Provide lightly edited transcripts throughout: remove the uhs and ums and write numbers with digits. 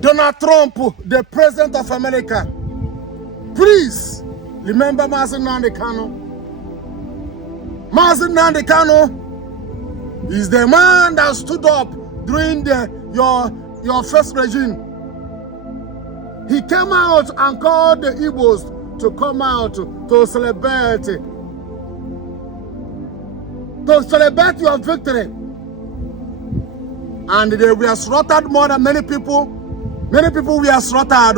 Donald Trump, the president of America, please remember Mazi Nnamdi Kanu. Mazi Nnamdi Kanu is the man that stood up during your first regime. He came out and called the Igbos to come out to celebrate your victory. And they were slaughtered more than many people. Many people were slaughtered.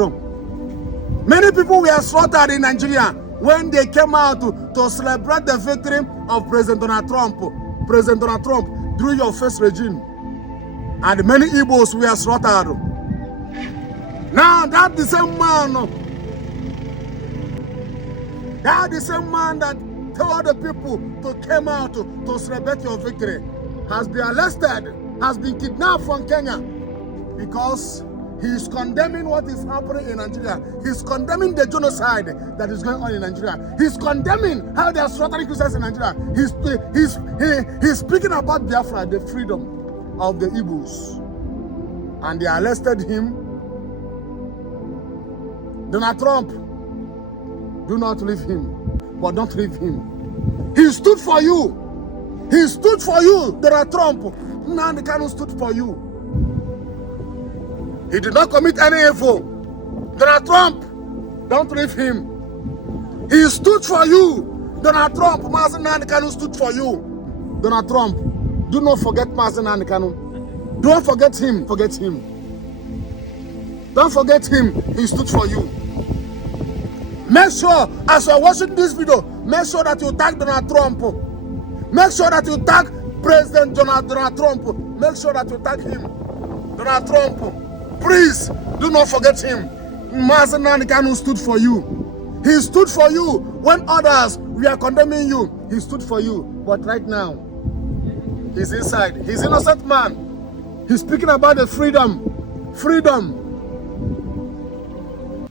Many people were slaughtered in Nigeria when they came out to celebrate the victory of President Donald Trump. President Donald Trump during your first regime. And many Igbos were slaughtered. Now that the same man that told the people to come out to celebrate your victory has been arrested, has been kidnapped from Kenya because he is condemning what is happening in Nigeria. He's condemning the genocide that is going on in Nigeria. He's condemning how they are slaughtering Christians in Nigeria. He's speaking about Biafra, the freedom of the Igbos. And they arrested him. Donald Trump, do not leave him, but don't leave him. He stood for you. He stood for you, Donald Trump. Nnamdi Kanu stood for you. He did not commit any evil. Donald Trump, don't leave him. He stood for you. Donald Trump, Mazi Nnamdi Kanu stood for you. Donald Trump, do not forget Mazi Nnamdi Kanu. Don't forget him. Forget him. Don't forget him. He stood for you. Make sure, as you are watching this video, make sure that you tag Donald Trump. Make sure that you tag President Donald Trump. Make sure that you tag him. Donald Trump, please, do not forget him. Mazi Nnamdi Kanu stood for you. He stood for you when others were condemning you. He stood for you. But right now, he's inside. He's an innocent man. He's speaking about the freedom. Freedom.